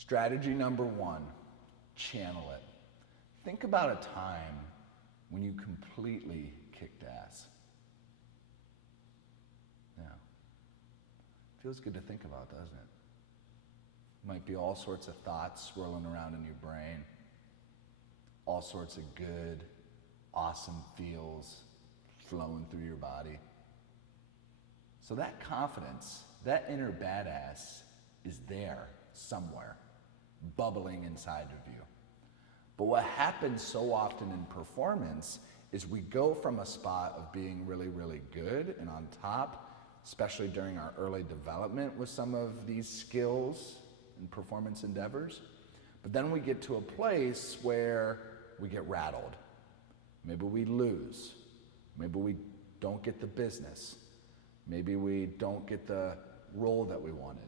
Strategy number one, channel it. Think about a time when you completely kicked ass. Yeah. Feels good to think about, doesn't it? Might be all sorts of thoughts swirling around in your brain, all sorts of good, awesome feels flowing through your body. So that confidence, that inner badass is there somewhere, bubbling inside of you. But what happens so often in performance is we go from a spot of being really, really good and on top, especially during our early development with some of these skills and performance endeavors. But then we get to a place where we get rattled. Maybe we lose. Maybe we don't get the business. Maybe we don't get the role that we wanted.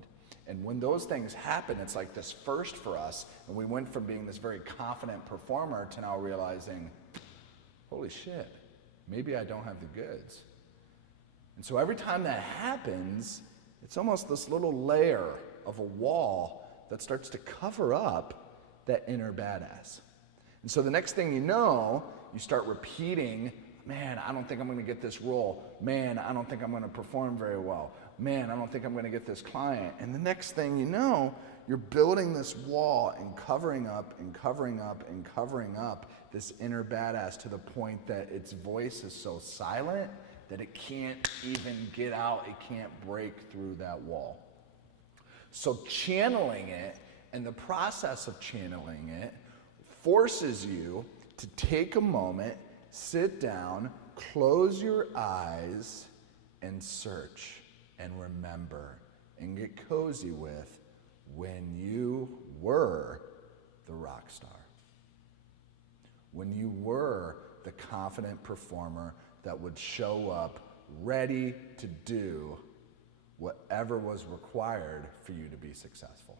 And when those things happen, it's like this first for us, and we went from being this very confident performer to now realizing, holy shit, maybe I don't have the goods. And so every time that happens, it's almost this little layer of a wall that starts to cover up that inner badass. And so the next thing you know, you start repeating, man, I don't think I'm gonna get this role. Man, I don't think I'm gonna perform very well. Man, I don't think I'm gonna get this client. And the next thing you know, you're building this wall and covering up and covering up and covering up this inner badass to the point that its voice is so silent that it can't even get out, it can't break through that wall. So channeling it, and the process of channeling it, forces you to take a moment, sit down, close your eyes, and search and remember and get cozy with when you were the rock star. When you were the confident performer that would show up ready to do whatever was required for you to be successful.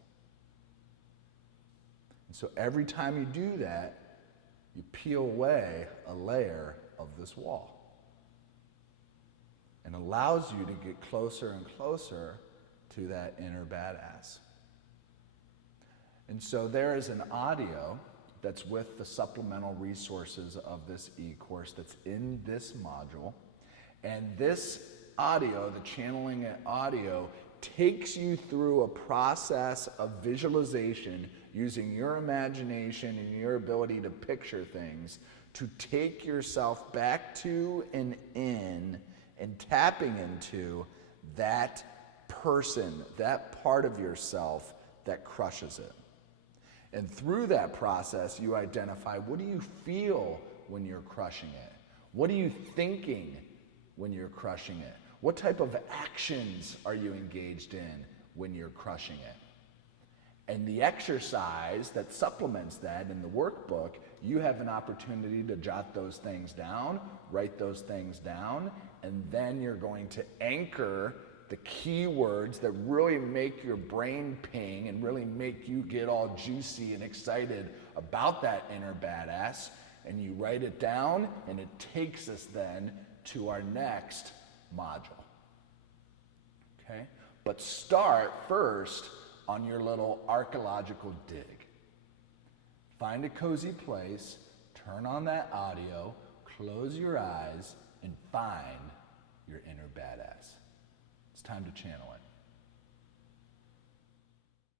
And so every time you do that, you peel away a layer of this wall. And allows you to get closer and closer to that inner badass. And so there is an audio that's with the supplemental resources of this e-course that's in this module. And this audio, the channeling it audio, takes you through a process of visualization using your imagination and your ability to picture things to take yourself back to and in and tapping into that person, that part of yourself that crushes it. And through that process, you identify, what do you feel when you're crushing it? What are you thinking when you're crushing it? What type of actions are you engaged in when you're crushing it? And the exercise that supplements that in the workbook, you have an opportunity to jot those things down, write those things down, and then you're going to anchor the keywords that really make your brain ping and really make you get all juicy and excited about that inner badass, and you write it down, and it takes us then to our next module. Okay? But start first on your little archaeological dig. Find a cozy place, turn on that audio, close your eyes, and find your inner badass. It's time to channel it.